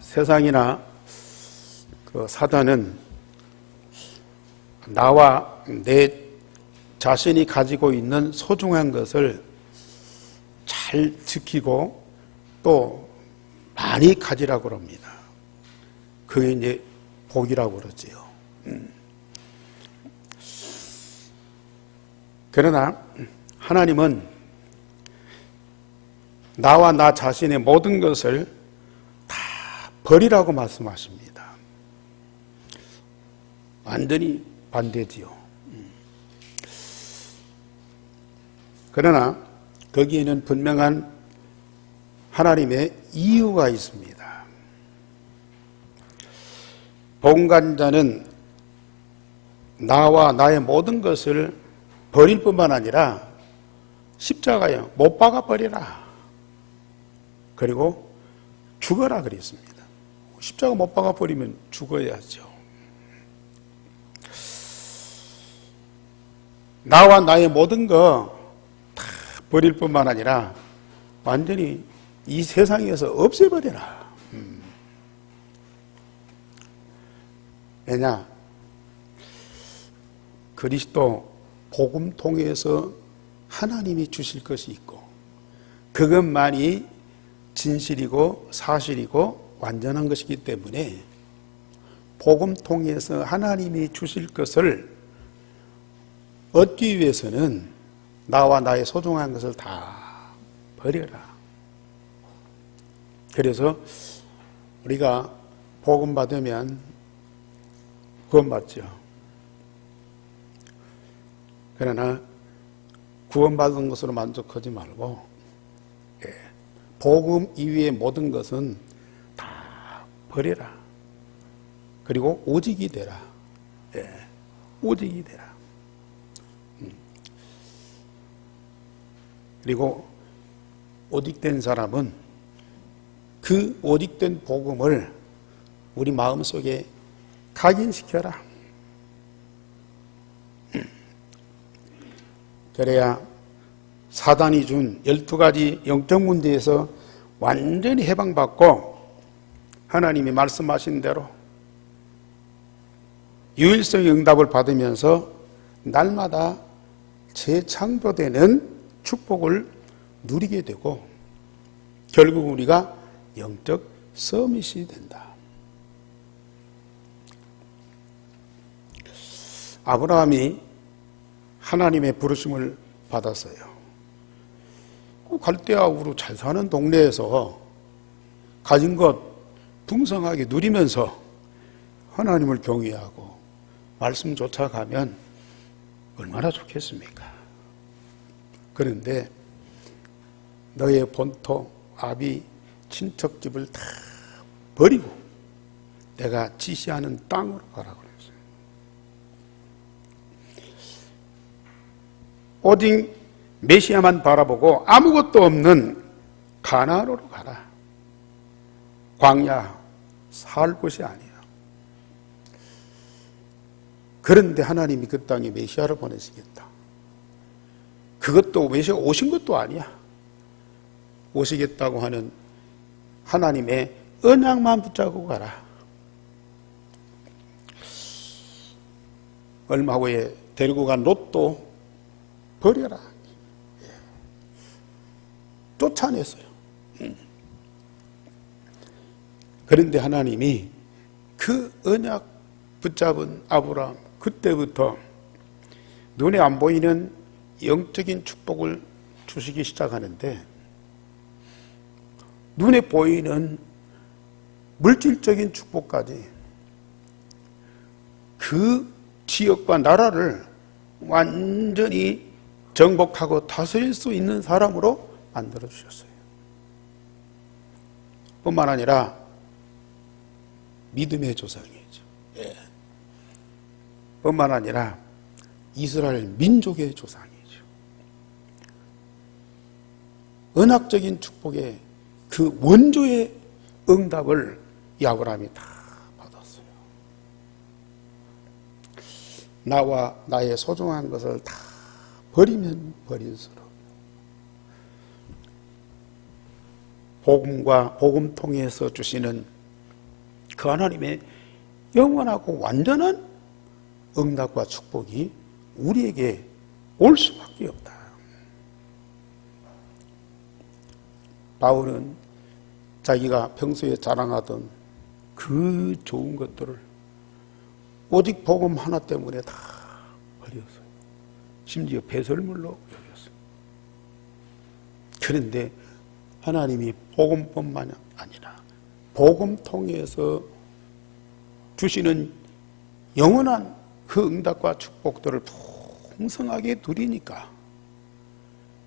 세상이나 그 사단은 나와 내 자신이 가지고 있는 소중한 것을 잘 지키고 또 많이 가지라고 합니다. 그게 이제 복이라고 그러지요. 그러나 하나님은 나와 나 자신의 모든 것을 다 버리라고 말씀하십니다. 완전히 반대지요. 그러나 거기에는 분명한 하나님의 이유가 있습니다. 복음 자는 나와 나의 모든 것을 버릴 뿐만 아니라 십자가에 못 박아 버리라. 그리고 죽어라 그랬습니다. 십자가 못 박아 버리면 죽어야죠. 나와 나의 모든 거 다 버릴 뿐만 아니라 완전히 이 세상에서 없애버려라. 왜냐? 그리스도 복음 통해서 하나님이 주실 것이 있고 그것만이 진실이고 사실이고 완전한 것이기 때문에 복음 통해서 하나님이 주실 것을 얻기 위해서는 나와 나의 소중한 것을 다 버려라. 그래서 우리가 복음 받으면 구원받죠. 그러나 구원받은 것으로 만족하지 말고 복음 이외의 모든 것은 다 버려라. 그리고 오직이 되라. 오직이 되라. 그리고 오직된 사람은 그 오직된 복음을 우리 마음속에 각인시켜라. 그래야 사단이 준 12가지 영적 문제에서 완전히 해방받고 하나님이 말씀하신 대로 유일성의 응답을 받으면서 날마다 재창조되는 축복을 누리게 되고 결국 우리가 영적 서밋이 된다. 아브라함이 하나님의 부르심을 받았어요. 갈대아우로 잘 사는 동네에서 가진 것 풍성하게 누리면서 하나님을 경외하고 말씀 쫓아가면 얼마나 좋겠습니까? 그런데 너의 본토, 아비, 친척집을 다 버리고 내가 지시하는 땅으로 가라고 그랬어요. 오직 메시아만 바라보고 아무것도 없는 가나안으로 가라. 광야 살 곳이 아니야. 그런데 하나님이 그 땅에 메시아를 보내시겠다. 그것도 메시아가 오신 것도 아니야. 오시겠다고 하는 하나님의 언약만 붙잡고 가라. 얼마 후에 데리고 간 롯도 버려라. 쫓아냈어요. 그런데 하나님이 그 언약 붙잡은 아브라함 그때부터 눈에 안 보이는 영적인 축복을 주시기 시작하는데 눈에 보이는 물질적인 축복까지 그 지역과 나라를 완전히 정복하고 다스릴 수 있는 사람으로 만들어 주셨어요. 뿐만 아니라 믿음의 조상이죠. 뿐만 아니라 이스라엘 민족의 조상이죠. 언약적인 축복의 그 원조의 응답을 이 아브라함이 다 받았어요. 나와 나의 소중한 것을 다 버리면 버릴수록 복음과 복음 통해서 주시는 그 하나님의 영원하고 완전한 응답과 축복이 우리에게 올 수밖에 없다. 바울은 자기가 평소에 자랑하던 그 좋은 것들을 오직 복음 하나 때문에 다 버렸어요. 심지어 배설물로 여겼어요. 그런데 하나님이 복음뿐만 아니라 복음 통해서 주시는 영원한 그 응답과 축복들을 풍성하게 누리니까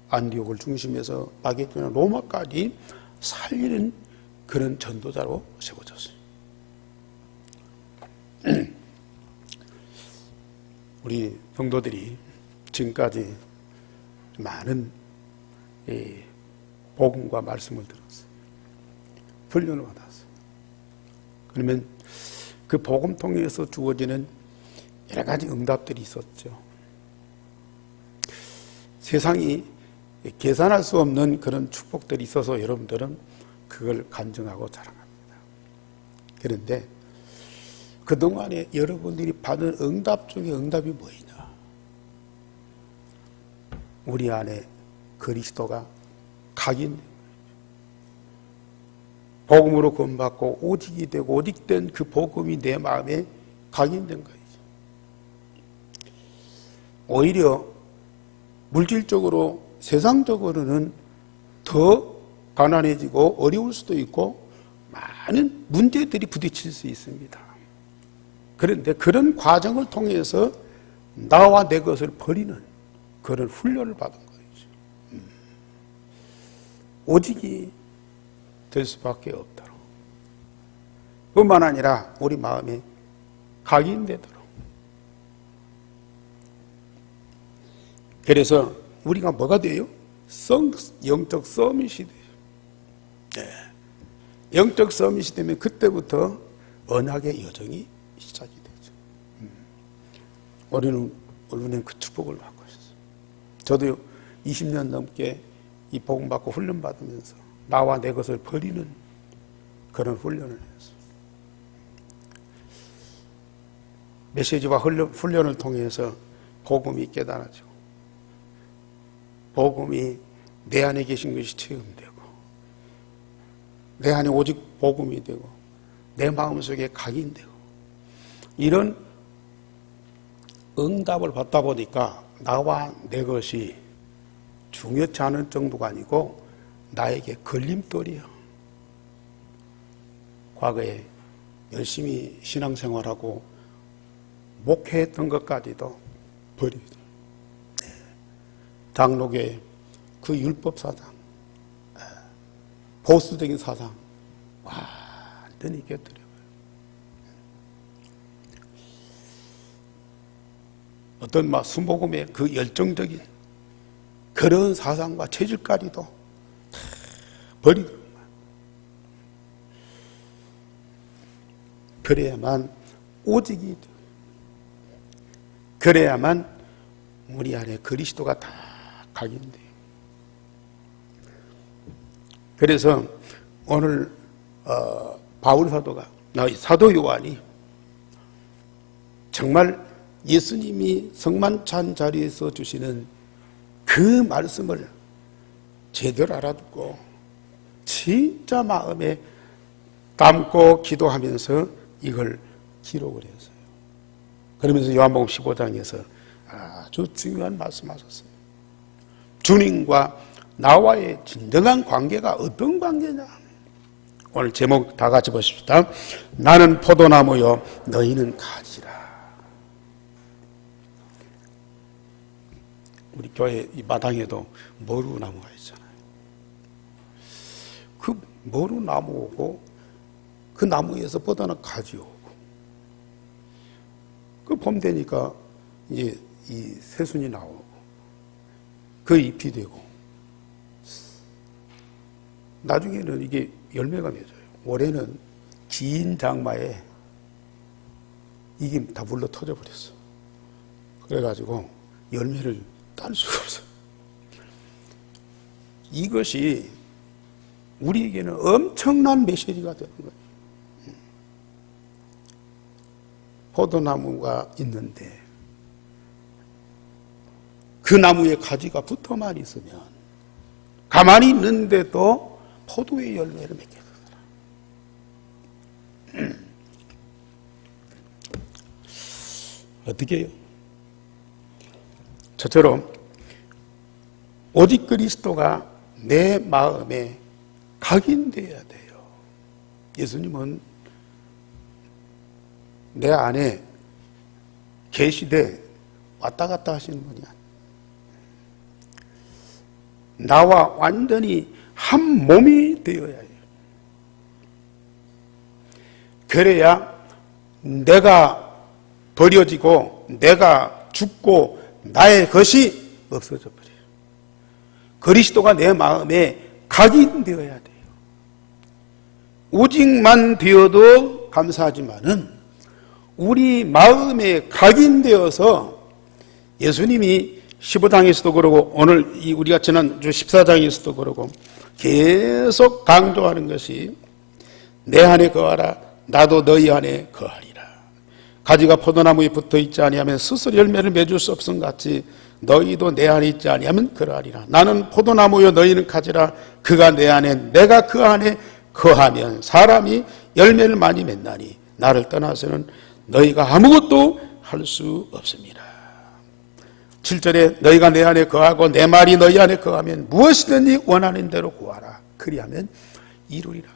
안디옥을 중심해서 마게도냐 로마까지 살리는 그런 전도자로 세워졌어요. 우리 성도들이 지금까지 많은 복음과 말씀을 들었어요. 훈련을 받았어요. 그러면 그 복음 통해서 주어지는 여러 가지 응답들이 있었죠. 세상이 계산할 수 없는 그런 축복들이 있어서 여러분들은 그걸 간증하고 자랑합니다. 그런데 그동안에 여러분들이 받은 응답 중에 응답이 뭐이냐? 우리 안에 그리스도가 각인, 복음으로 구원받고 오직이 되고 오직된 그 복음이 내 마음에 각인된 거예요. 오히려 물질적으로 세상적으로는 더 가난해지고 어려울 수도 있고 많은 문제들이 부딪힐 수 있습니다. 그런데 그런 과정을 통해서 나와 내 것을 버리는 그런 훈련을 받은 거죠. 오직이 될 수밖에 없도록, 뿐만 아니라 우리 마음에 각인되도록. 그래서 우리가 뭐가 돼요? 영적 서밋이 돼요. 네. 영적 서밋이 되면 그때부터 언약의 여정이 시작이 되죠. 우리는 그 축복을 받고 있어요. 저도 20년 넘게 이 복음 받고 훈련 받으면서 나와 내 것을 버리는 그런 훈련을 했어요. 메시지와 훈련을 통해서 복음이 깨달아지고 복음이 내 안에 계신 것이 체험되고 내 안에 오직 복음이 되고 내 마음속에 각인되고 이런 응답을 받다 보니까 나와 내 것이 중요치 않을 정도가 아니고 나에게 걸림돌이야. 과거에 열심히 신앙생활하고 목회했던 것까지도 버리죠. 장로교의 그 율법 사상, 보수적인 사상 완전히 깨뜨려요. 어떤 순복음의 그 열정적인 그런 사상과 체질까지도 다 버리더만. 그래야만 오직이 돼요. 그래야만 우리 안에 그리스도가 다 각인돼요. 그래서 오늘 바울 사도가 사도 요한이 정말 예수님이 성만찬 자리에서 주시는 그 말씀을 제대로 알아듣고 진짜 마음에 담고 기도하면서 이걸 기록을 했어요. 그러면서 요한복음 15장에서 아주 중요한 말씀하셨어요. 주님과 나와의 진정한 관계가 어떤 관계냐? 오늘 제목 다 같이 보십시다. 나는 포도나무요 너희는 가지라. 우리 교회 이 마당에도 머루나무가 있잖아요. 그 머루나무 오고 그 나무에서 뻗어나 가지 오고 그 봄 되니까 이제 이 새순이 나오고 그 잎이 되고 나중에는 이게 열매가 맺어요. 올해는 긴 장마에 이게 다 물러 터져버렸어. 그래가지고 열매를 딸 수가 없어요. 이것이 우리에게는 엄청난 메시지가 되는 거예요. 포도나무가 있는데 그 나무에 가지가 붙어만 있으면 가만히 있는데도 포도의 열매를 맺게 되더라. 어떻게 해요? 저처럼 오직 그리스도가 내 마음에 각인되어야 돼요. 예수님은 내 안에 계시되 왔다 갔다 하시는 분이 아니에요. 나와 완전히 한 몸이 되어야 해요. 그래야 내가 버려지고 내가 죽고 나의 것이 없어져 버려요. 그리스도가 내 마음에 각인되어야 돼요. 오직만 되어도 감사하지만은 우리 마음에 각인되어서 예수님이 15장에서도 그러고 오늘 우리가 지난주 14장에서도 그러고 계속 강조하는 것이 내 안에 거하라 나도 너희 안에 거하리라. 가지가 포도나무에 붙어있지 아니하면 스스로 열매를 맺을 수 없음 같이 너희도 내 안에 있지 아니하면 그러하리라. 나는 포도나무요 너희는 가지라. 그가 내 안에 내가 그 안에 거하면 사람이 열매를 많이 맺나니 나를 떠나서는 너희가 아무것도 할 수 없습니다. 7절에 너희가 내 안에 거하고 내 말이 너희 안에 거하면 무엇이든지 원하는 대로 구하라. 그리하면 이루리라.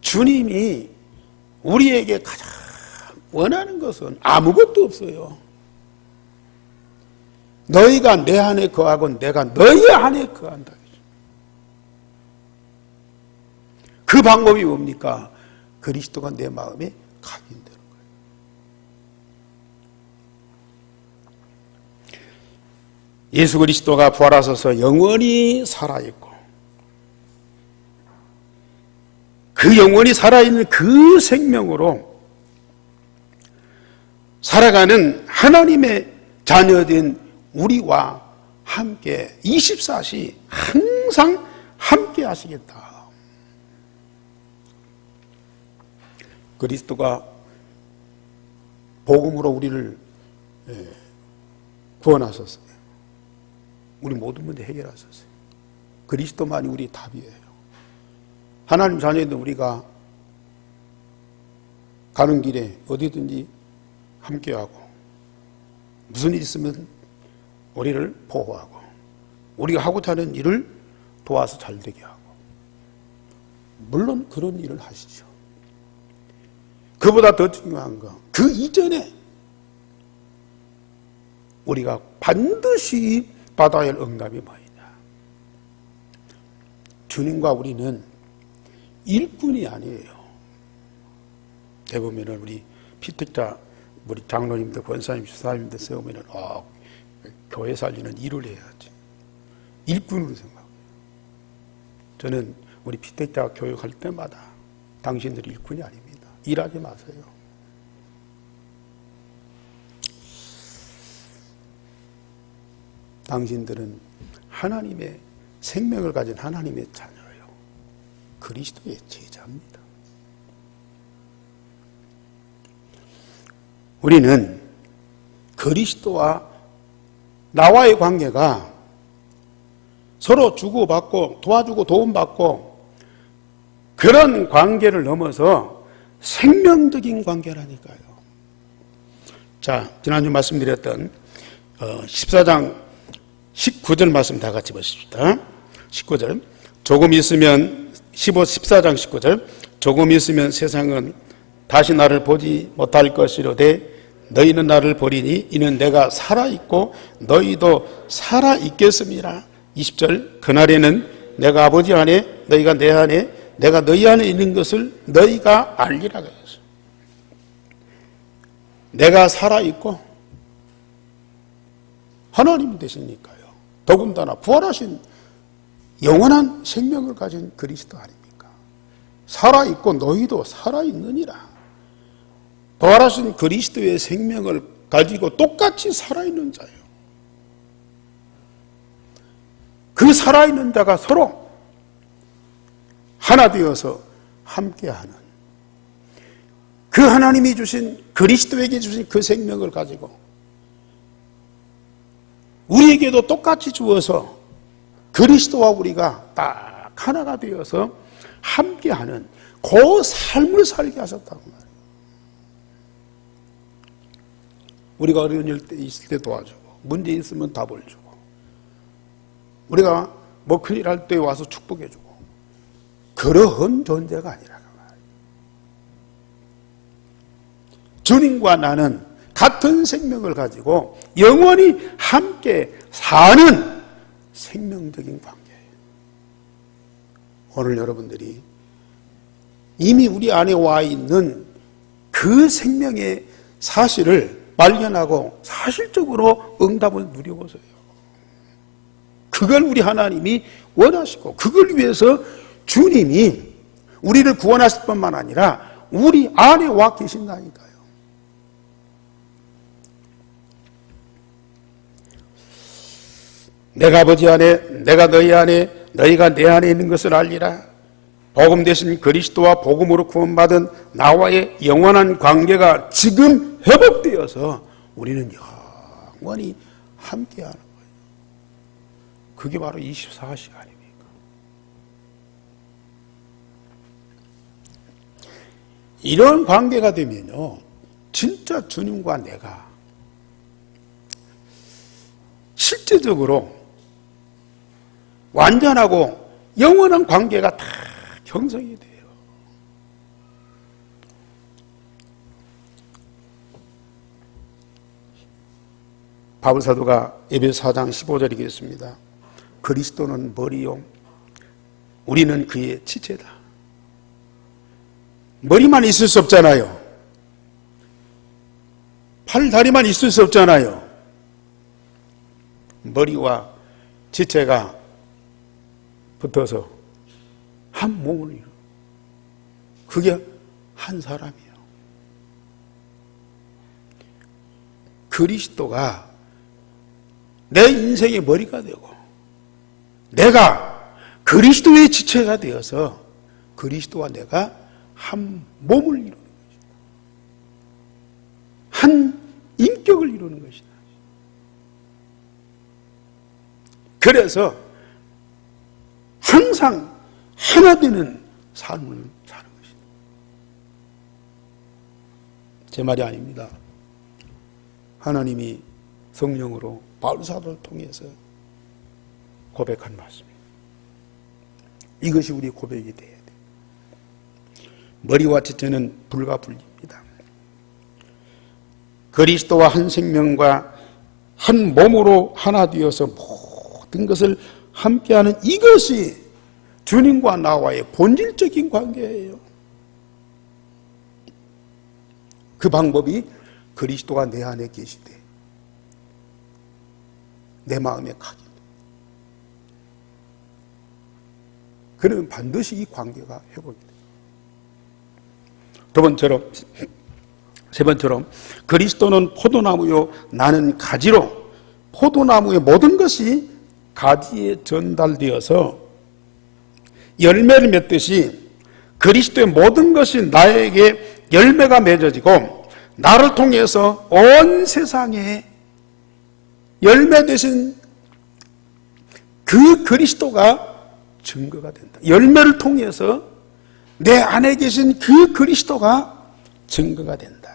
주님이 우리에게 가장 원하는 것은 아무것도 없어요. 너희가 내 안에 거하고 내가 너희 안에 거한다. 그 방법이 뭡니까? 그리스도가 내 마음에 각인되는 거예요. 예수 그리스도가 부활하셔서 영원히 살아있고 그 영원히 살아있는 그 생명으로 살아가는 하나님의 자녀된 우리와 함께 24시 항상 함께 하시겠다. 그리스도가 복음으로 우리를 구원하셨어요. 우리 모든 문제 해결하셨어요. 그리스도만이 우리의 답이에요. 하나님 자녀인 우리가 가는 길에 어디든지 함께하고 무슨 일 있으면 우리를 보호하고 우리가 하고자 하는 일을 도와서 잘 되게 하고 물론 그런 일을 하시죠. 그보다 더 중요한 거 그 이전에 우리가 반드시 받아야 할 응답이 뭐냐. 주님과 우리는 일꾼이 아니에요. 대부분은 우리 피택자 우리 장로님들 권사님 주사님들 세우면은 교회 살리는 일을 해야지. 일꾼으로 생각해요. 저는 우리 피택자 교육할 때마다 당신들이 일꾼이 아닙니다. 일하지 마세요. 당신들은 하나님의 생명을 가진 하나님의 자녀예요. 그리스도의 제자입니다. 우리는 그리스도와 나와의 관계가 서로 주고받고 도와주고 도움받고 그런 관계를 넘어서 생명적인 관계라니까요. 자, 지난주 말씀드렸던 14장 19절 말씀 다 같이 보십시다. 19절 조금 있으면 14장 19절 조금 있으면 세상은 다시 나를 보지 못할 것이로되 너희는 나를 보리니 이는 내가 살아있고 너희도 살아있겠습니다. 20절 그날에는 내가 아버지 안에 너희가 내 안에 내가 너희 안에 있는 것을 너희가 알리라 그랬어요. 내가 살아있고 하나님 되시니까요. 더군다나 부활하신 영원한 생명을 가진 그리스도 아닙니까? 살아있고 너희도 살아있느니라. 부활하신 그리스도의 생명을 가지고 똑같이 살아있는 자예요. 그 살아있는 자가 서로 하나 되어서 함께하는 그 하나님이 주신 그리스도에게 주신 그 생명을 가지고 우리에게도 똑같이 주어서 그리스도와 우리가 딱 하나가 되어서 함께하는 그 삶을 살게 하셨다고 말해요. 우리가 어려운 때 있을 때 도와주고 문제 있으면 답을 주고 우리가 뭐 큰일 할 때 와서 축복해주고 그러한 존재가 아니라 주님과 나는 같은 생명을 가지고 영원히 함께 사는 생명적인 관계예요. 오늘 여러분들이 이미 우리 안에 와 있는 그 생명의 사실을 발견하고 사실적으로 응답을 누려보세요. 그걸 우리 하나님이 원하시고 그걸 위해서 주님이 우리를 구원하실 뿐만 아니라 우리 안에 와 계신다니까요. 내가 아버지 안에 내가 너희 안에 너희가 내 안에 있는 것을 알리라. 복음 대신 그리스도와 복음으로 구원받은 나와의 영원한 관계가 지금 회복되어서 우리는 영원히 함께하는 거예요. 그게 바로 24시간입니다. 이런 관계가 되면요 진짜 주님과 내가 실제적으로 완전하고 영원한 관계가 다 형성이 돼요. 바울 사도가 에베소 4장 15절에 있습니다. 그리스도는 머리요 우리는 그의 지체다. 머리만 있을 수 없잖아요. 팔, 다리만 있을 수 없잖아요. 머리와 지체가 붙어서 한 몸을 이루어. 그게 한 사람이에요. 그리스도가 내 인생의 머리가 되고 내가 그리스도의 지체가 되어서 그리스도와 내가 한 몸을 이루는 것이다. 한 인격을 이루는 것이다. 그래서 항상 하나 되는 삶을 사는 것이다. 제 말이 아닙니다. 하나님이 성령으로 바울 사도를 통해서 고백한 말씀입니다. 이것이 우리 고백이 돼야 돼. 머리와 지체는 불과 분리입니다. 그리스도와 한 생명과 한 몸으로 하나 되어서 모든 것을 함께하는 이것이 주님과 나와의 본질적인 관계예요. 그 방법이 그리스도가 내 안에 계시되 내 마음에 가게 돼. 그러면 반드시 이 관계가 회복이 돼. 세 번째로 그리스도는 포도나무요 나는 가지로 포도나무의 모든 것이 가지에 전달되어서 열매를 맺듯이 그리스도의 모든 것이 나에게 열매가 맺어지고 나를 통해서 온 세상에 열매 되신 그 그리스도가 증거가 된다. 열매를 통해서 내 안에 계신 그 그리스도가 증거가 된다.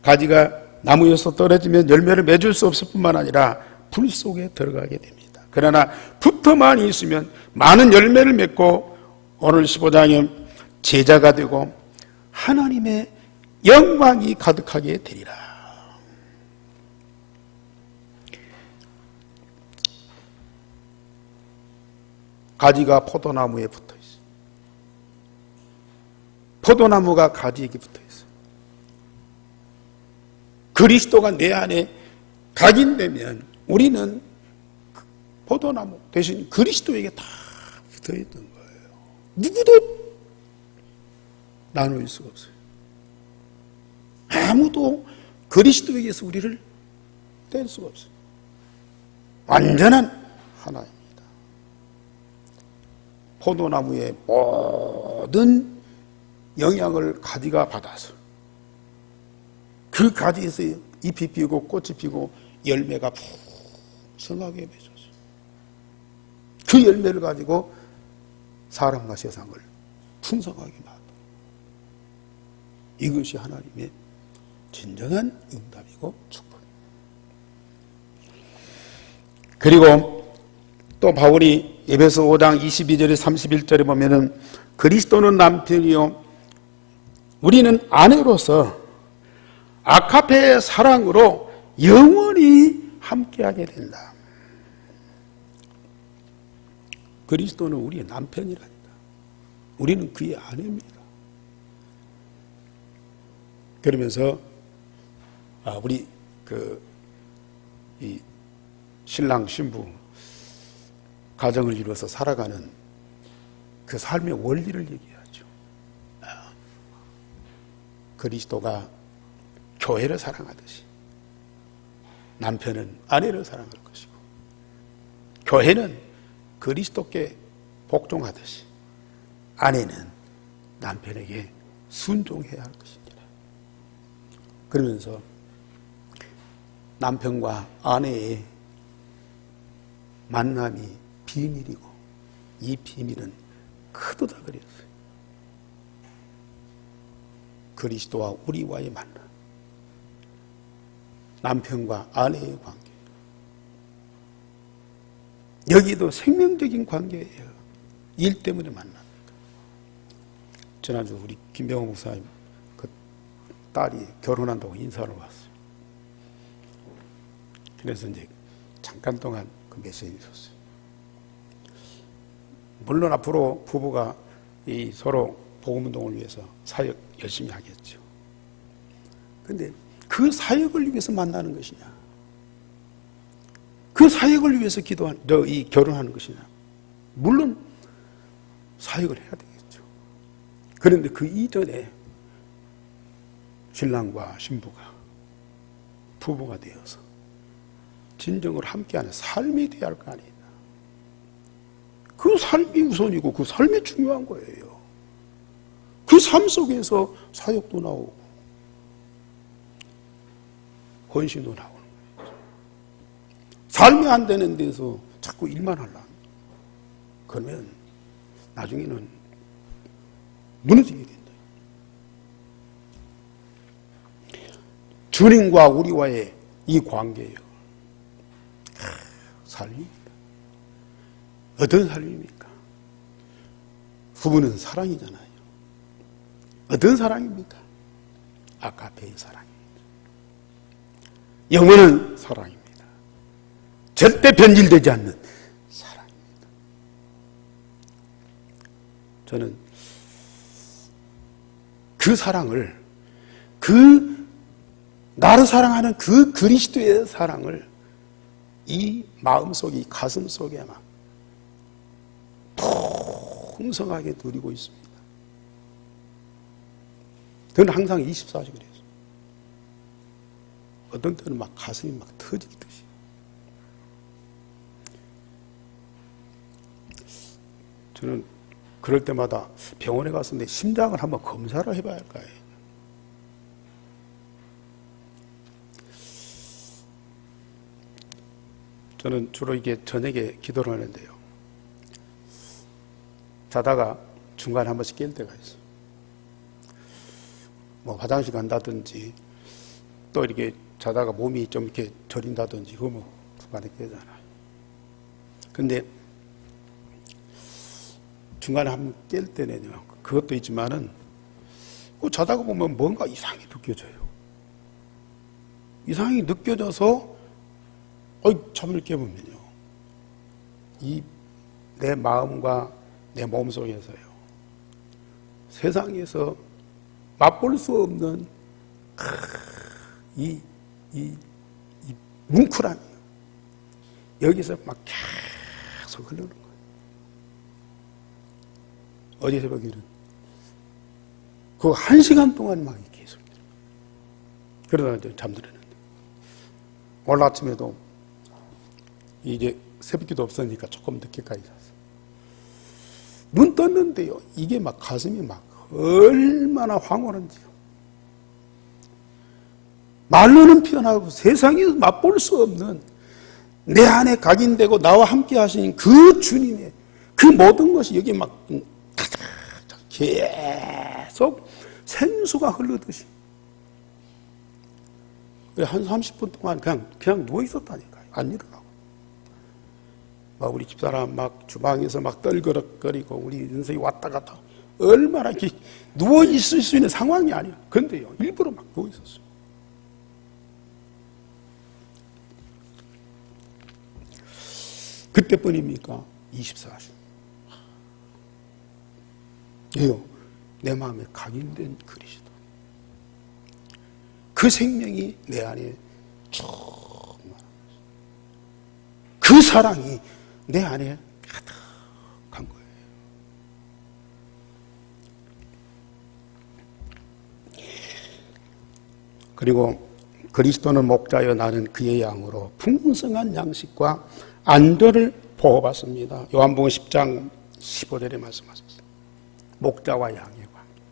가지가 나무에서 떨어지면 열매를 맺을 수 없을 뿐만 아니라 불 속에 들어가게 됩니다. 그러나 붙어만 있으면 많은 열매를 맺고 오늘 15장에 제자가 되고 하나님의 영광이 가득하게 되리라. 가지가 포도나무에 붙어 있어요. 포도나무가 가지에게 붙어 있어요. 그리스도가 내 안에 각인되면 우리는 포도나무 대신 그리스도에게 다 붙어 있는 거예요. 누구도 나눌 수가 없어요. 아무도 그리스도에게서 우리를 뗄 수가 없어요. 완전한 하나입니다. 포도나무의 모든 영양을 가지가 받아서 그 가지에서 잎이 피고 꽃이 피고 열매가 풍성하게 맺어서 그 열매를 가지고 사람과 세상을 풍성하게 만들어. 이것이 하나님의 진정한 응답이고 축복입니다. 그리고 또 바울이 에베소 5장 22절에 31절에 보면은 그리스도는 남편이요 우리는 아내로서 아카페의 사랑으로 영원히 함께하게 된다. 그리스도는 우리의 남편이란다. 우리는 그의 아내입니다. 그러면서 우리 이 신랑 신부 가정을 이루어서 살아가는 그 삶의 원리를 얘기하죠. 그리스도가 교회를 사랑하듯이 남편은 아내를 사랑할 것이고 교회는 그리스도께 복종하듯이 아내는 남편에게 순종해야 할 것입니다. 그러면서 남편과 아내의 만남이 비밀이고 이 비밀은 크도다 그랬어요. 그리스도와 우리와의 만남, 남편과 아내의 관계, 여기도 생명적인 관계예요. 일 때문에 만납니다. 지난주 우리 김병호 목사님 그 딸이 결혼한다고 인사를 왔어요. 그래서 이제 잠깐 동안 그 메시지 줬어요. 물론 앞으로 부부가 이 서로 복음운동을 위해서 사역 열심히 하겠죠. 그런데 그 사역을 위해서 만나는 것이냐, 그 사역을 위해서 이 결혼하는 것이냐, 물론 사역을 해야 되겠죠. 그런데 그 이전에 신랑과 신부가 부부가 되어서 진정으로 함께하는 삶이 되어야 할 거 아니냐. 그 삶이 우선이고 그 삶이 중요한 거예요. 그 삶 속에서 사역도 나오고 헌신도 나오는 거예요. 삶이 안 되는 데서 자꾸 일만 하려면 그러면 나중에는 무너지게 된다. 주님과 우리와의 이 관계예요. 삶입니다. 어떤 삶입니까? 부부는 사랑이잖아요. 어떤 사랑입니까? 아가페의 사랑입니다. 영원한 사랑입니다. 절대 변질되지 않는 사랑입니다. 저는 그 사랑을, 나를 사랑하는 그 그리스도의 사랑을 이 마음속에, 이 가슴속에 막 풍성하게 누리고 있습니다. 저는 항상 24시간 그래요. 어떤 때는 막 가슴이 막 터지듯이. 저는 그럴 때마다 병원에 가서 내 심장을 한번 검사를 해봐야 할까요? 저는 주로 이게 저녁에 기도를 하는데요. 자다가 중간에 한 번씩 깰 때가 있어요. 뭐 화장실 간다든지 또 이렇게 자다가 몸이 좀 이렇게 저린다든지 그러면 중간에 깨잖아요. 근데 중간에 한 번 깰 때는요, 그것도 있지만은 그 자다가 보면 뭔가 이상이 느껴져요. 이상이 느껴져서 잠을 깨보면요, 이 내 마음과 내 몸속에서요, 세상에서 맛볼 수 없는 이 뭉클함이 여기서 막 계속 흐르는 거예요. 어제 새벽에는 그 1시간 동안 막 계속 그러다가 이제 잠들었는데 오늘 아침에도 이제 새벽기도 없으니까 조금 늦게까지 잤어요. 눈 떴는데요, 이게 막 가슴이 막 얼마나 황홀한지요. 말로는 표현하고 세상에서 맛볼 수 없는 내 안에 각인되고 나와 함께 하시는 그 주님의 그 모든 것이 여기 막 계속 생수가 흐르듯이 한 30분 동안 그냥 누워 있었다니까요. 안 일어나고. 막 우리 집사람 막 주방에서 막 떨그럭거리고 우리 인생이 왔다 갔다 얼마나 이렇게 누워 있을 수 있는 상황이 아니야. 근데요, 일부러 막 누워 있었어요. 그때뿐입니까? 24시. 이요, 내 마음에 각인된 그리스도. 그 생명이 내 안에 충만한 그 사랑이 내 안에 가득한 거예요. 그리고 그리스도는 목자여 나는 그의 양으로 풍성한 양식과 안전을 보호받습니다. 요한복음 10장 15절에 말씀하셨어요. 목자와 양의 관계.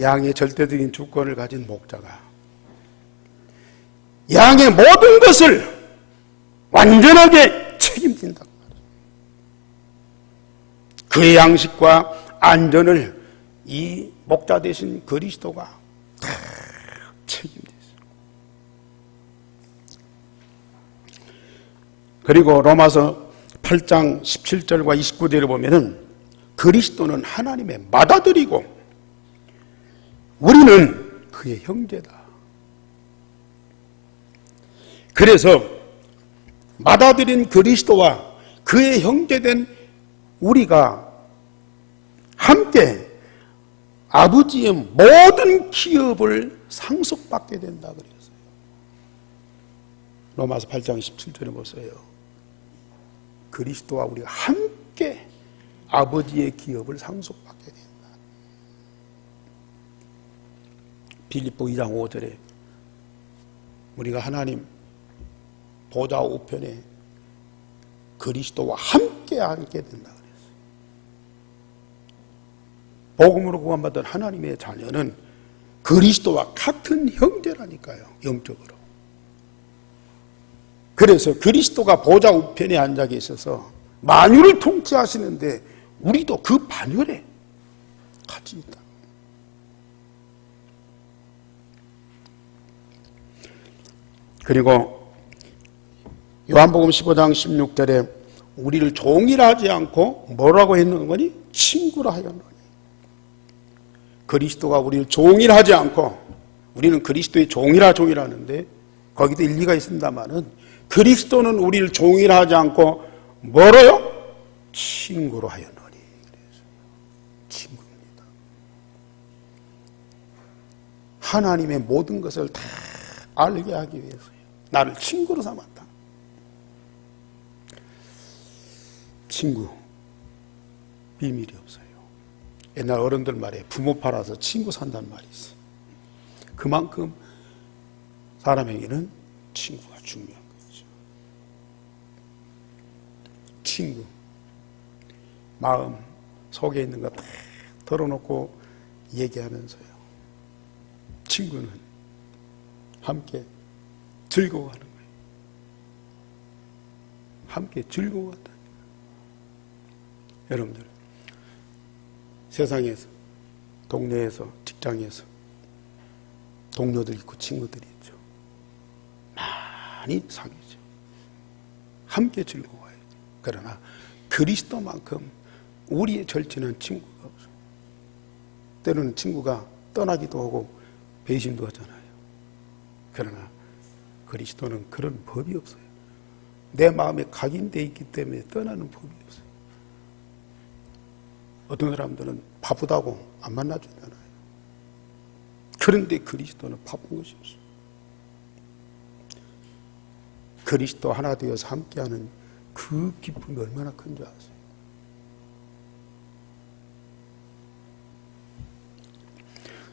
양의 절대적인 주권을 가진 목자가 양의 모든 것을 완전하게 책임진다. 그의 양식과 안전을 이 목자 되신 그리스도가 다 책임졌어요. 그리고 로마서 8장 17절과 29절을 보면은 그리스도는 하나님의 맏아들이고 우리는 그의 형제다. 그래서 맏아들인 그리스도와 그의 형제된 우리가 함께 아버지의 모든 기업을 상속받게 된다 그랬어요. 로마서 8장 17절에 보세요. 그리스도와 우리가 함께 아버지의 기업을 상속받게 된다. 빌립보 2장 5절에 우리가 하나님 보좌 우편에 그리스도와 함께 앉게 된다 그랬어요. 복음으로 구원받은 하나님의 자녀는 그리스도와 같은 형제라니까요. 영적으로. 그래서 그리스도가 보좌 우편에 앉아 계셔서 만유를 통치하시는데 우리도 그 반열에 같이 있다. 그리고 요한복음 15장 16절에 우리를 종이라 하지 않고 뭐라고 했는 거니? 친구라 하였노니. 그리스도가 우리를 종이라 하지 않고 우리는 그리스도의 종이라 하는데 거기도 일리가 있습니다만은 그리스도는 우리를 종이라 하지 않고 뭐로요? 친구로 하였노니. 친구입니다. 하나님의 모든 것을 다 알게 하기 위해서요. 나를 친구로 삼았다. 친구, 비밀이 없어요. 옛날 어른들 말에 부모 팔아서 친구 산다는 말이 있어요. 그만큼 사람에게는 친구가 중요한 거죠. 친구, 마음 속에 있는 거 다 털어놓고 얘기하면서요. 친구는 함께 즐거워하는 거예요. 함께 즐거워한다. 여러분들, 세상에서, 동네에서, 직장에서 동료들 있고 친구들이 있죠. 많이 사귀죠. 함께 즐거워해야 돼요. 그러나 그리스도만큼 우리의 절친한 친구가 없어요. 때로는 친구가 떠나기도 하고 배신도 하잖아요. 그러나 그리스도는 그런 법이 없어요. 내 마음에 각인되어 있기 때문에 떠나는 법이 없어요. 어떤 사람들은 바쁘다고 안 만나주잖아요. 그런데 그리스도는 바쁜 것이 없어요. 그리스도 하나 되어서 함께하는 그 기쁨이 얼마나 큰 줄 아세요?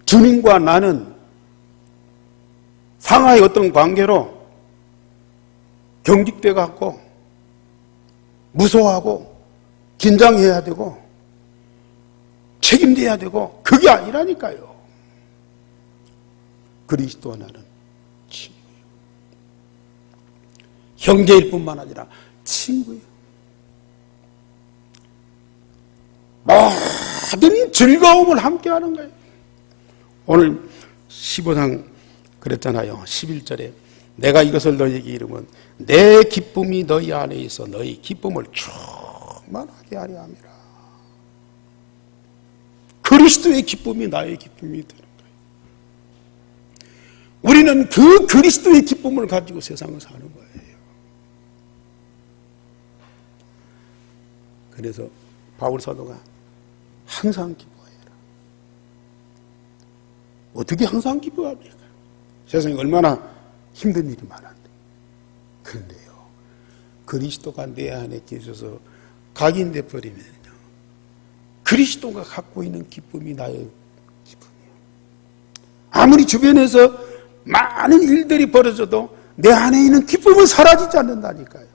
주님과 나는 상하의 어떤 관계로 경직돼 갖고 무서워하고 긴장해야 되고 책임져야 되고 그게 아니라니까요. 그리스도와 나는 친구예요. 형제일 뿐만 아니라 친구예요. 모든 즐거움을 함께하는 거예요. 오늘 15장 그랬잖아요. 11절에 내가 이것을 너희에게 이르면 내 기쁨이 너희 안에 있어 너희 기쁨을 충만하게 하려 함이라. 그리스도의 기쁨이 나의 기쁨이 되는 거예요. 우리는 그 그리스도의 기쁨을 가지고 세상을 사는 거예요. 그래서 바울 사도가 항상 기뻐해라. 어떻게 항상 기뻐합니까? 세상에 얼마나 힘든 일이 많은데. 그런데요, 그리스도가 내 안에 계셔서 각인돼 버리면요, 그리스도가 갖고 있는 기쁨이 나의 기쁨이에요. 아무리 주변에서 많은 일들이 벌어져도 내 안에 있는 기쁨은 사라지지 않는다니까요.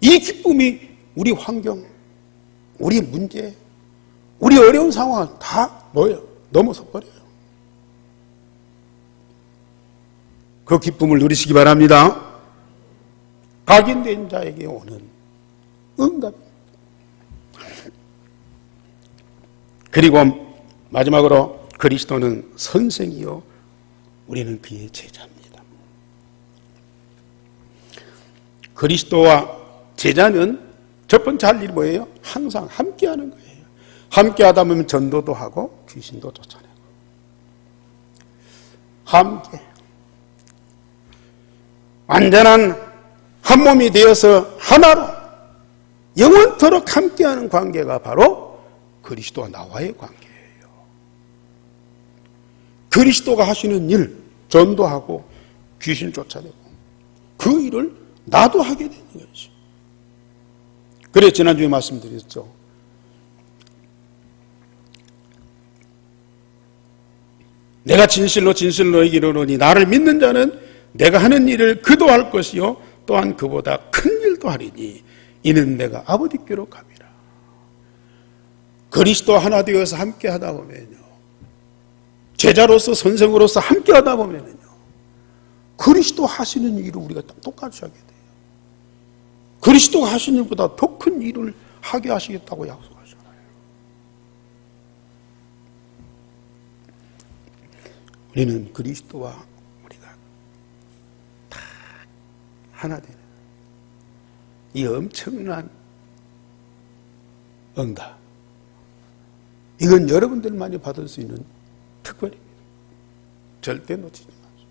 이 기쁨이 우리 환경, 우리 문제, 우리 어려운 상황을 다 넘어서 버려요. 그 기쁨을 누리시기 바랍니다. 각인된 자에게 오는 응답. 그리고 마지막으로 그리스도는 선생이요 우리는 그의 제자입니다. 그리스도와 제자는 첫 번째 할 일이 뭐예요? 항상 함께하는 거예요. 함께하다 보면 전도도 하고 귀신도 쫓아내고 함께 완전한 한 몸이 되어서 하나로 영원토록 함께하는 관계가 바로 그리스도와 나와의 관계예요. 그리스도가 하시는 일, 전도하고 귀신 쫓아내고 그 일을 나도 하게 되는 거죠. 그래 지난주에 말씀드렸죠. 내가 진실로 너에게 이르노니 나를 믿는 자는 내가 하는 일을 그도 할 것이요 또한 그보다 큰 일도 하리니 이는 내가 아버지께로 갑니다. 그리스도 하나 되어서 함께 하다 보면요, 제자로서 선생으로서 함께 하다 보면요, 그리스도 하시는 일을 우리가 똑같이 하게 돼요. 그리스도가 하시는 일보다 더 큰 일을 하게 하시겠다고 약속하잖아요. 우리는 그리스도와 우리가 다 하나 되는 이 엄청난 응답, 이건 여러분들만이 받을 수 있는 특권입니다. 절대 놓치지 마세요.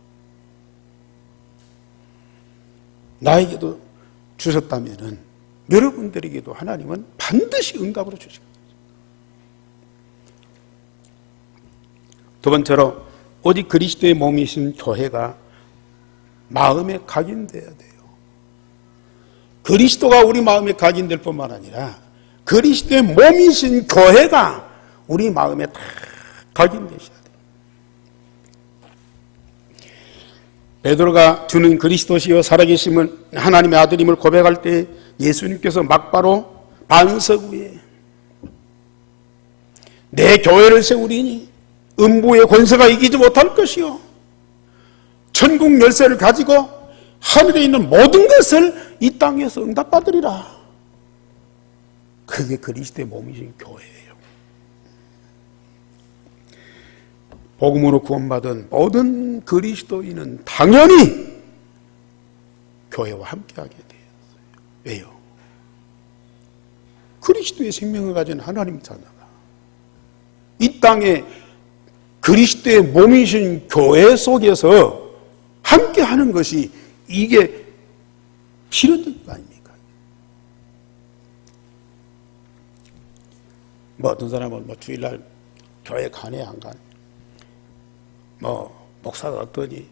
나에게도 주셨다면은 여러분들에게도 하나님은 반드시 응답으로 주실 거예요. 두 번째로 오직 그리스도의 몸이신 교회가 마음에 각인돼야 돼요. 그리스도가 우리 마음에 각인될 뿐만 아니라 그리스도의 몸이신 교회가 우리 마음에 다 각인되셔야 돼요. 베드로가 주는 그리스도시요 살아계심을 하나님의 아들임을 고백할 때 예수님께서 막바로 반석 위에 내 교회를 세우리니 음부의 권세가 이기지 못할 것이요 천국 열쇠를 가지고 하늘에 있는 모든 것을 이 땅에서 응답받으리라. 그게 그리스도의 몸이신 교회예요. 복음으로 구원받은 모든 그리스도인은 당연히 교회와 함께하게 되었어요. 왜요? 그리스도의 생명을 가진 하나님 자녀가 이 땅에 그리스도의 몸이신 교회 속에서 함께하는 것이 이게 필연적인 거 아닙니까? 어떤 사람은 주일날 교회 가네 안 가네, 목사가 어떠니,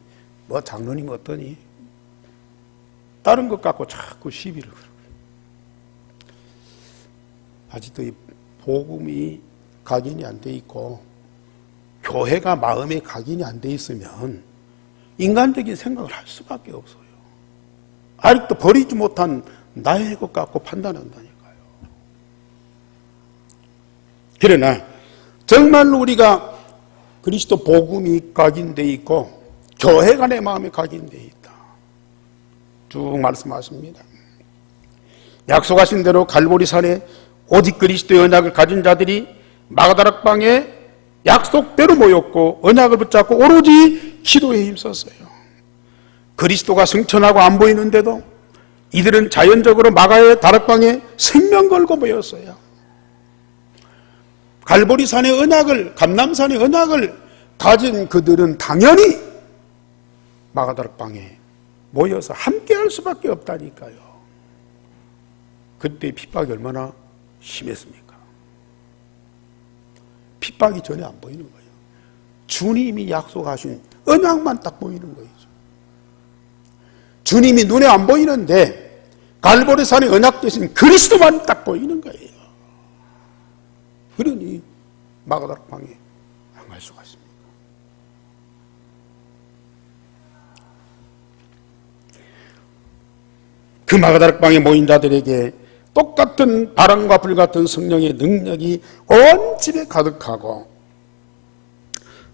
장로님 어떠니, 다른 것 갖고 자꾸 시비를 걸어요. 아직도 이 복음이 각인이 안 돼 있고 교회가 마음에 각인이 안 돼 있으면 인간적인 생각을 할 수밖에 없어요. 아직도 버리지 못한 나의 것 같고 판단한다니까요. 그러나 정말로 우리가 그리스도 복음이 각인되어 있고 교회가 내 마음에 각인되어 있다. 쭉 말씀하십니다. 약속하신 대로 갈보리산에 오직 그리스도의 언약을 가진 자들이 마가다락방에 약속대로 모였고 언약을 붙잡고 오로지 기도에 힘썼어요. 그리스도가 승천하고 안 보이는데도 이들은 자연적으로 마가의 다락방에 생명 걸고 모였어요. 갈보리산의 언약을, 감람산의 언약을 가진 그들은 당연히 마가다락방에 모여서 함께 할 수밖에 없다니까요. 그때 핍박이 얼마나 심했습니까? 핍박이 전혀 안 보이는 거예요. 주님이 약속하신 언약만 딱 보이는 거예요. 주님이 눈에 안 보이는데 갈보리산의 언약 대신 그리스도만 딱 보이는 거예요. 그러니 마가다락방에 안 갈 수가 있습니다. 그 마가다락방에 모인 자들에게 똑같은 바람과 불 같은 성령의 능력이 온 집에 가득하고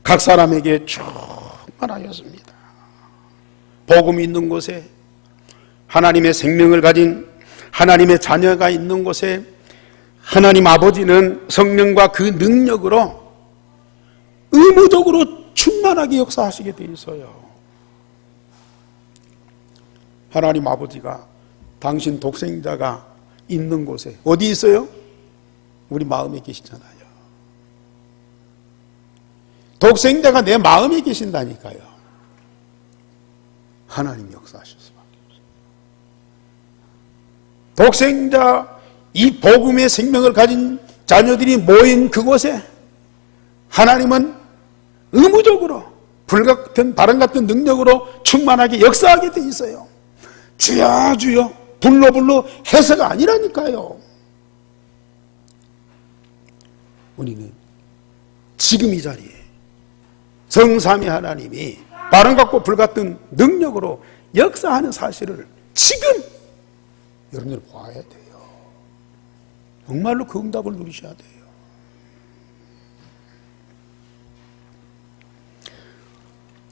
각 사람에게 충만하였습니다. 복음이 있는 곳에, 하나님의 생명을 가진 하나님의 자녀가 있는 곳에 하나님 아버지는 성령과 그 능력으로 의무적으로 충만하게 역사하시게 돼 있어요. 하나님 아버지가 당신 독생자가 있는 곳에 어디 있어요? 우리 마음에 계시잖아요. 독생자가 내 마음에 계신다니까요. 하나님 역사하실 수밖에 없어요. 독생자, 이 복음의 생명을 가진 자녀들이 모인 그곳에 하나님은 의무적으로 불같은 바람 같은 능력으로 충만하게 역사하게 돼 있어요. 주여 주여 불러 불러 해서가 아니라니까요. 우리는 지금 이 자리에 성삼위 하나님이 바람 같고 불 같은 능력으로 역사하는 사실을 지금 여러분들 봐야 돼요. 정말로 그 응답을 누리셔야 돼요.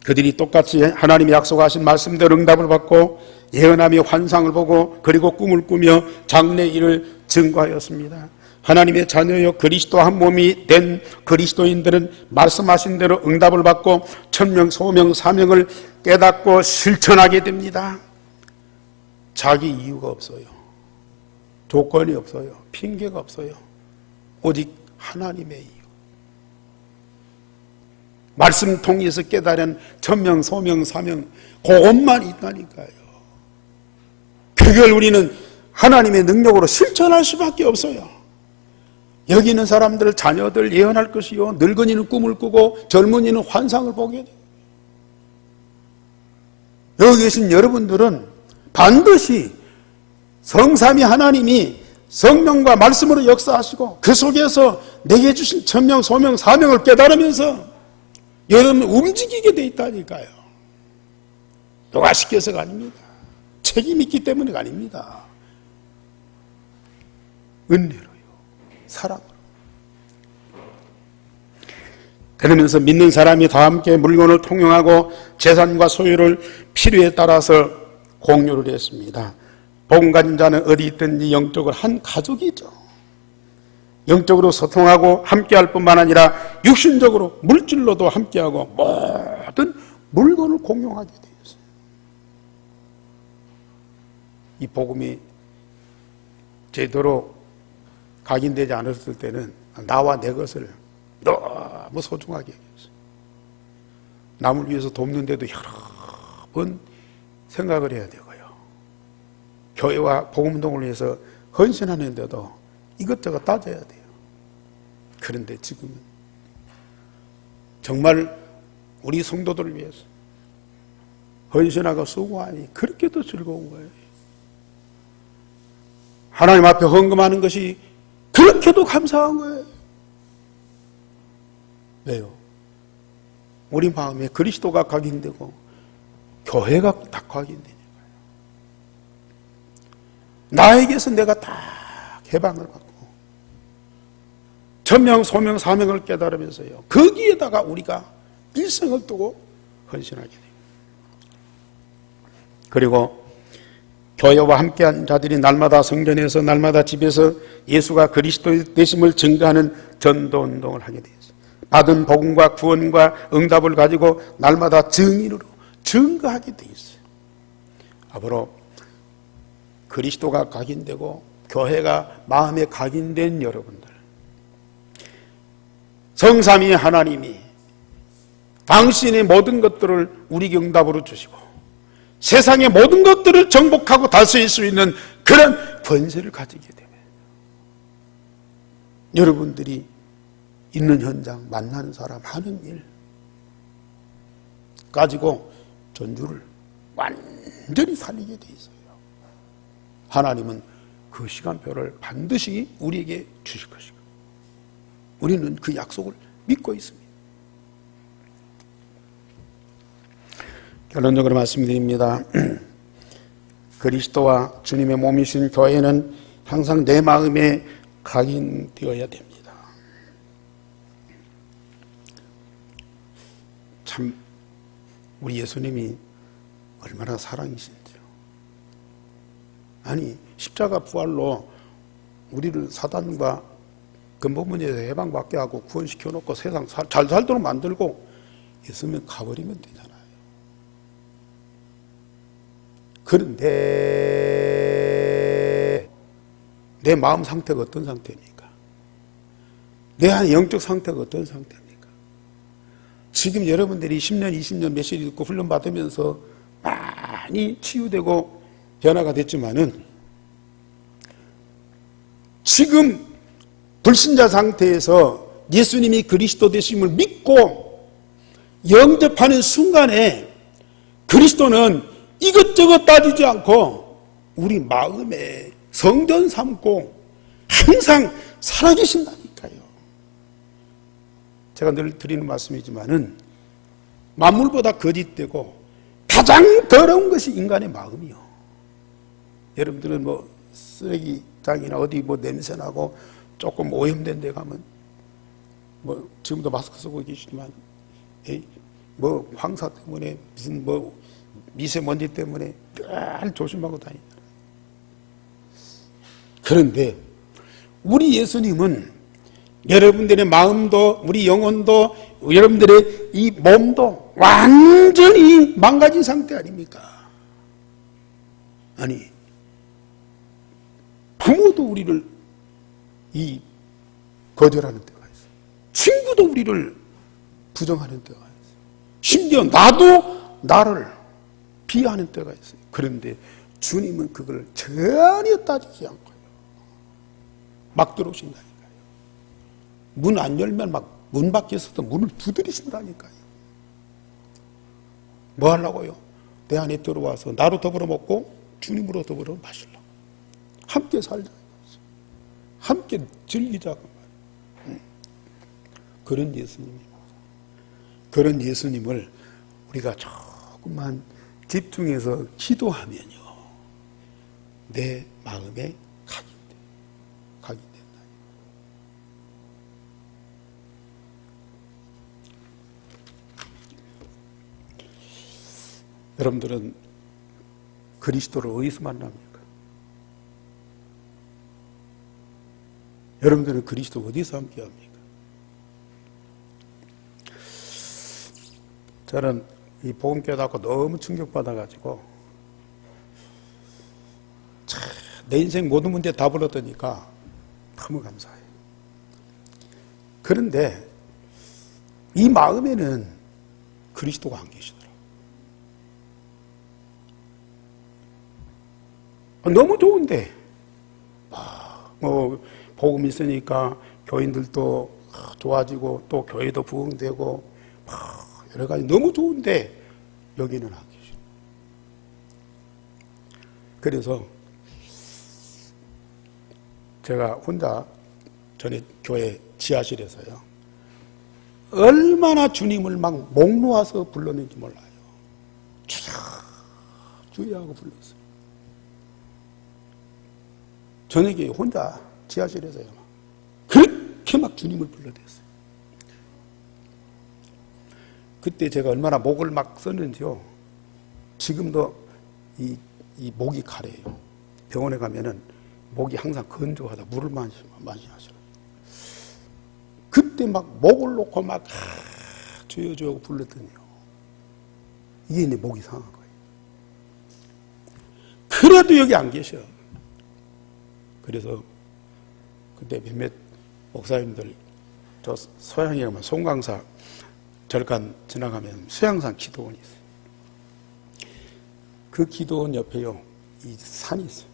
그들이 똑같이 하나님이 약속하신 말씀대로 응답을 받고 예언하며 환상을 보고 그리고 꿈을 꾸며 장래일을 증거하였습니다. 하나님의 자녀여 그리스도 한 몸이 된 그리스도인들은 말씀하신 대로 응답을 받고 천명, 소명, 사명을 깨닫고 실천하게 됩니다. 자기 이유가 없어요. 조건이 없어요. 핑계가 없어요. 오직 하나님의 이유. 말씀 통해서 깨달은 천명, 소명, 사명 그것만 있다니까요. 그걸 우리는 하나님의 능력으로 실천할 수밖에 없어요. 여기 있는 사람들, 자녀들 예언할 것이요, 늙은이는 꿈을 꾸고 젊은이는 환상을 보게 돼요. 여기 계신 여러분들은 반드시 성삼위 하나님이 성령과 말씀으로 역사하시고 그 속에서 내게 주신 천명, 소명, 사명을 깨달으면서 여러분 움직이게 돼 있다니까요. 누가 시켜서가 아닙니다. 책임이 있기 때문에가 아닙니다. 은혜로요, 사랑으로. 그러면서 믿는 사람이 다 함께 물건을 통용하고 재산과 소유를 필요에 따라서 공유를 했습니다. 복음 가진 자는 어디 있든지 영적으로 한 가족이죠. 영적으로 소통하고 함께할 뿐만 아니라 육신적으로 물질로도 함께하고 모든 물건을 공용하게 되어 있어요. 이 복음이 제대로 각인되지 않았을 때는 나와 내 것을 너무 소중하게 여겼어요. 남을 위해서 돕는데도 여러 번 생각을 해야 되고요. 교회와 복음운동을 위해서 헌신하는데도 이것저것 따져야 돼요. 그런데 지금은 정말 우리 성도들을 위해서 헌신하고 수고하니 그렇게도 즐거운 거예요. 하나님 앞에 헌금하는 것이 그렇게도 감사한 거예요. 왜요? 우리 마음에 그리스도가 각인되고 교회가 다 각인되니까요. 나에게서 내가 다 해방을 받고 천명, 소명, 사명을 깨달으면서요, 거기에다가 우리가 일생을 두고 헌신하게 돼요. 그리고 교회와 함께한 자들이 날마다 성전에서, 날마다 집에서 예수가 그리스도 되심을 증거하는 전도운동을 하게 되었어요. 받은 복음과 구원과 응답을 가지고 날마다 증인으로 증거하게 되어 있어요. 앞으로 그리스도가 각인되고 교회가 마음에 각인된 여러분들, 성삼위 하나님이 당신의 모든 것들을 우리에게 응답으로 주시고 세상의 모든 것들을 정복하고 다스릴 수 있는 그런 권세를 가지게 되면 여러분들이 있는 현장, 만나는 사람, 하는 일 가지고 전주를 완전히 살리게 돼 있어요. 하나님은 그 시간표를 반드시 우리에게 주실 것이고 우리는 그 약속을 믿고 있습니다. 결론적으로 말씀드립니다. 그리스도와 주님의 몸이신 교회는 항상 내 마음에 각인되어야 됩니다. 참 우리 예수님이 얼마나 사랑이신지요. 아니 십자가 부활로 우리를 사단과 근본문제에서 해방받게 하고 구원시켜놓고 세상 잘 살도록 만들고 있으면 가버리면 되잖아요. 그런데 내 마음 상태가 어떤 상태입니까? 내 안의 영적 상태가 어떤 상태입니까? 지금 여러분들이 10년, 20년 메시지 듣고 훈련받으면서 많이 치유되고 변화가 됐지만은 지금 불신자 상태에서 예수님이 그리스도 되심을 믿고 영접하는 순간에 그리스도는 이것저것 따지지 않고 우리 마음에 성전 삼고 항상 살아계신다니까요. 제가 늘 드리는 말씀이지만은 만물보다 거짓되고 가장 더러운 것이 인간의 마음이요. 여러분들은 뭐 쓰레기장이나 어디 뭐 냄새나고 조금 오염된 데 가면 뭐 지금도 마스크 쓰고 계시지만 뭐 황사 때문에 무슨 뭐 미세먼지 때문에 늘 조심하고 다니잖아요. 그런데 우리 예수님은 여러분들의 마음도 우리 영혼도 여러분들의 이 몸도 완전히 망가진 상태 아닙니까? 아니 부모도 우리를 거절하는 때가 있어요. 친구도 우리를 부정하는 때가 있어요. 심지어 나도 나를 비하하는 때가 있어요. 그런데 주님은 그걸 전혀 따지지 않고요. 막 들어오신다니까요. 문 안 열면 막 문 밖에서도 문을 두드리신다니까요. 뭐 하려고요? 내 안에 들어와서 나로 더불어 먹고 주님으로 더불어 마시려고. 함께 살자. 함께 즐기자고. 그런 예수님입니다. 그런 예수님을 우리가 조금만 집중해서 기도하면요, 내 마음에 각인된다. 여러분들은 그리스도를 어디서 만납니까? 여러분들은 그리스도 어디서 함께합니까? 저는 이 복음 깨닫고 너무 충격받아가지고 내 인생 모든 문제 답을 얻으니까 너무 감사해요. 그런데 이 마음에는 그리스도가 안 계시더라고요. 너무 좋은데 뭐 복음 있으니까 교인들도 좋아지고 또 교회도 부흥되고 여러 가지 너무 좋은데 여기는 안 계시죠. 그래서 제가 혼자 전에 교회 지하실에서요, 얼마나 주님을 막 목 놓아서 불렀는지 몰라요. 주야 주야 하고 불렀어요. 저녁에 혼자 지하실에서요. 그렇게 막 주님을 불러댔어요. 그때 제가 얼마나 목을 막 썼는지요. 지금도 이 목이 가래요. 병원에 가면은 목이 항상 건조하다. 물을 많이 마시라. 그때 막 목을 놓고 막 주여 주여 불렀더니요. 이게 이제 목이 상한 거예요. 그래도 여기 안 계셔. 그래서 그때 몇몇 목사님들 저 소양에 가면 송강사 절간 지나가면 수양산 기도원이 있어요. 그 기도원 옆에요 이 산이 있어요.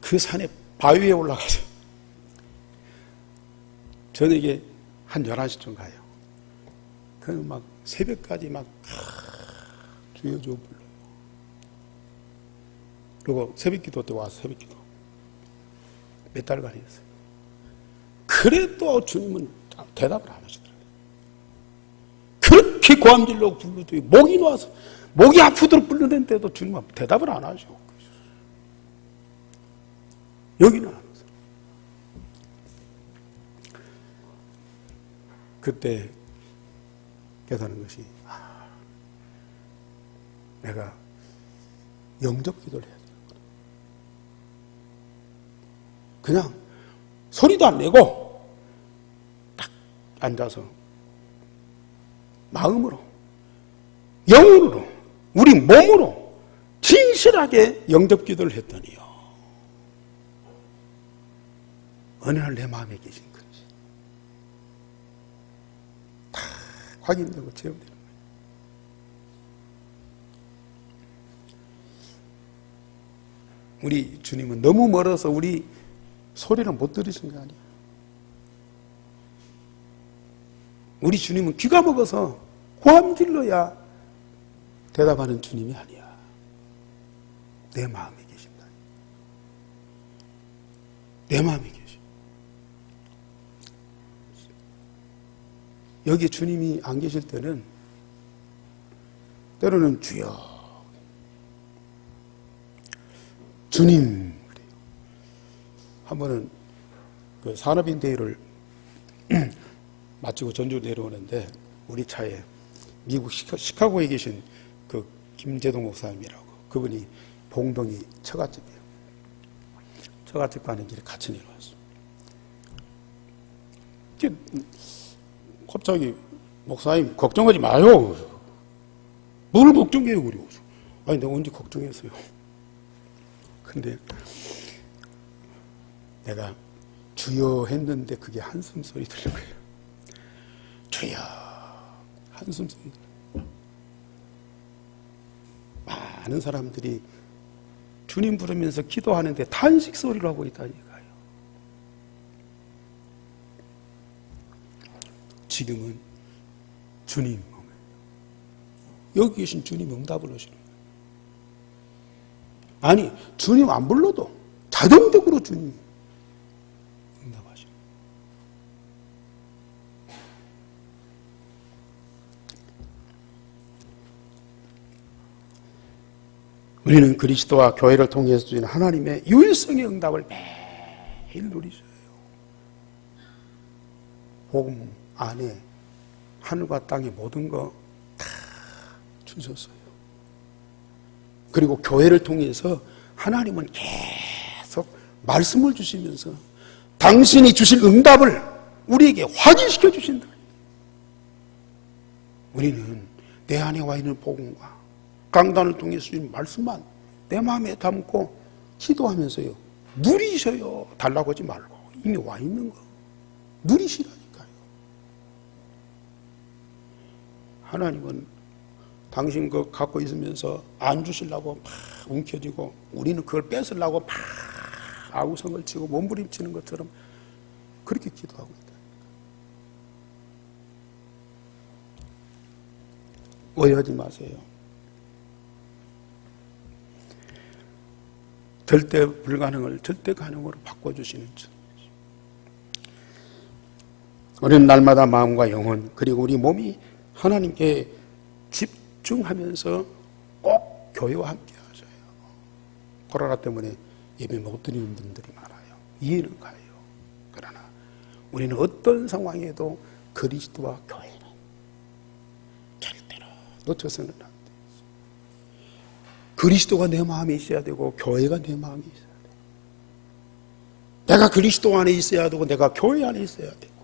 그 산에 바위에 올라가서 저녁에 한 11시쯤 가요. 그는 막 새벽까지 막 주여 주여 불러요. 그리고 새벽기도 때 와서 새벽기도 몇 달간 했어요. 그래도 주님은 대답을 안 하시더라고요. 그렇게 고함질로 불러도 목이 놓아서 목이 아프도록 불러댄데도 주님은 대답을 안 하죠. 여기는 안 하세요. 그때 깨닫는 것이 내가 영접 기도를 해야 되는구나. 그냥 소리도 안 내고 딱 앉아서 마음으로 영으로 우리 몸으로 진실하게 영접 기도를 했더니요. 어느 날 내 마음에 계신 것이 다 확인되고 체험되는 거예요. 우리 주님은 너무 멀어서 우리 소리를 못 들으신 거 아니에요. 우리 주님은 귀가 먹어서 고함 질러야 대답하는 주님이 아니야. 내 마음에 계신다. 내 마음에 계신다. 여기 주님이 안 계실 때는 때로는 주여 주님 그래요. 한 번은 그 산업인 대회를 마치고 전주 내려오는데 우리 차에 미국 시카고에 계신 그 김재동 목사님이라고 그분이 봉동이 처갓집이에요. 처갓집 가는 길에 같이 내려왔어요. 갑자기 목사님 걱정하지 마요. 뭘 걱정해요 그래요. 아니 내가 언제 걱정했어요. 근데 내가 주여 했는데 그게 한숨 소리 들린 거예요. 주여 한숨 소리 들려요. 많은 사람들이 주님 부르면서 기도하는데 탄식 소리를 하고 있다니까요. 지금은 주님 여기 계신 주님 응답을 하시는 거예요. 아니 주님 안 불러도 자동적으로 주님이 응답하시는 거예요. 우리는 그리스도와 교회를 통해서 주신 하나님의 유일성의 응답을 매일 누리셔요. 복음 안에 하늘과 땅의 모든 거 다 주셨어요. 그리고 교회를 통해서 하나님은 계속 말씀을 주시면서 당신이 주실 응답을 우리에게 확인시켜 주신다. 우리는 내 안에 와 있는 복음과 강단을 통해서 주신 말씀만 내 마음에 담고 기도하면서요. 누리셔요. 달라고 하지 말고 이미 와 있는 거 누리시라니까요. 하나님은 당신 거 갖고 있으면서 안 주시려고 막 움켜쥐고 우리는 그걸 뺏으려고 막 아우성을 치고 몸부림치는 것처럼 그렇게 기도하고 있다. 오해하지 마세요. 절대 불가능을 절대 가능으로 바꿔주시는 주. 우리는 날마다 마음과 영혼 그리고 우리 몸이 하나님께 집중하면서 꼭 교회와 함께 하셔요. 코로나 때문에 예배 못 드리는 분들이 많아요. 이해는 가요. 그러나 우리는 어떤 상황에도 그리스도와 교회는 절대로 놓쳐서는 안 돼요. 그리스도가 내 마음에 있어야 되고 교회가 내 마음에 있어야 돼요. 내가 그리스도 안에 있어야 되고 내가 교회 안에 있어야 되고,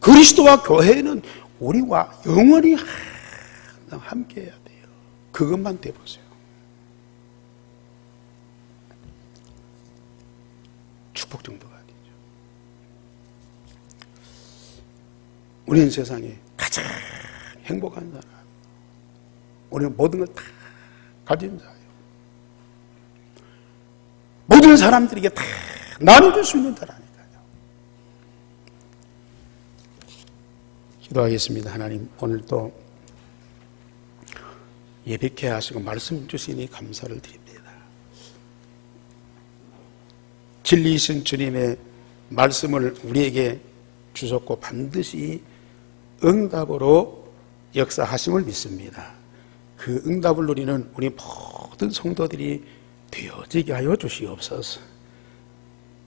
그리스도와 교회는 우리와 영원히 항상 함께 해야 돼요. 그것만 돼보세요. 축복 정도가 아니죠. 우리는 세상에 가장 행복한 사람, 우리는 모든 걸 다 가진 자예요. 모든 사람들에게 다 나눠줄 수 있는 자라니까요. 기도하겠습니다. 하나님, 오늘도 예배케 하시고 말씀 주시니 감사를 드립니다. 진리이신 주님의 말씀을 우리에게 주셨고 반드시 응답으로 역사하심을 믿습니다. 그 응답을 누리는 우리 모든 성도들이 되어지게 하여 주시옵소서.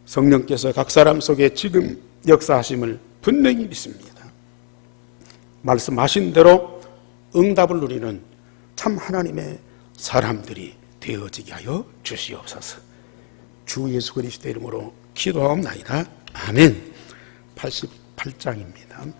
성령께서 각 사람 속에 지금 역사하심을 분명히 믿습니다. 말씀하신 대로 응답을 누리는 참 하나님의 사람들이 되어지게 하여 주시옵소서. 주 예수 그리스도 이름으로 기도하옵나이다. 아멘. 88장입니다.